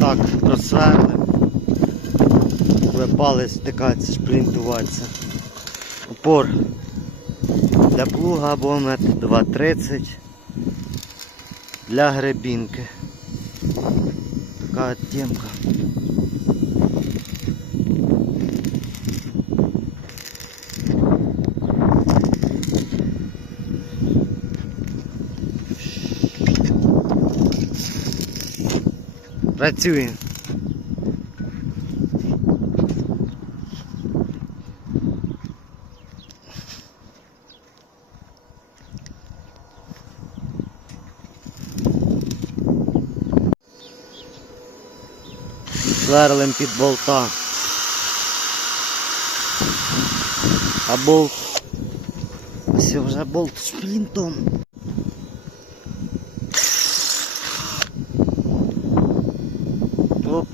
Так, просверли. Випали, стикатися, шплінтуватися. Упор для плуга або мет 2,30 для гребінки. Така от темка. Працює. Сверлим під болта. А болт. Ось вже болт з плінтом. Оп.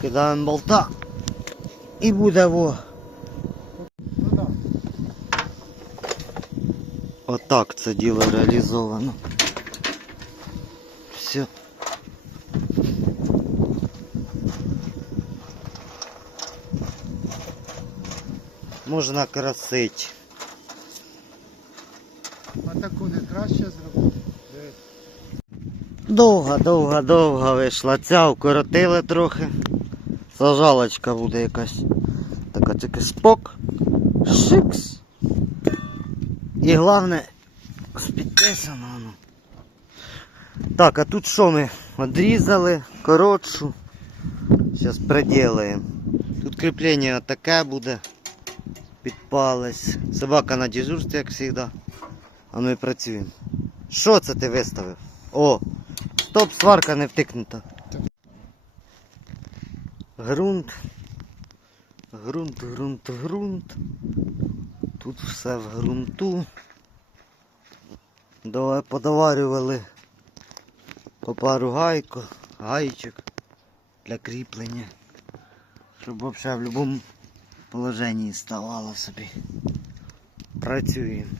Кидаємо болта. І буде во. Ну да. Отак це діло реалізовано. Все. Можна красити. А таку не краще зробити. Довга, довга, довга вийшла ця, вкоротили трохи. Сажалочка буде якась. Така тільки спок. Шикс. І головне підписано. Ну. Так, а тут що ми? Одрізали коротшу. Зараз приділаємо. Тут кріплення таке буде. Підпалась. Собака на дежурстві, як завжди. А ми працюємо. Що це ти виставив? О! Стоп, сварка не втикнута. Грунт. Грунт, грунт, грунт. Тут все в грунту. Давай подоварювали по пару гайко, гаєчок для кріплення. Щоб взагалі в будь-якому положенні ставало собі. Працюємо.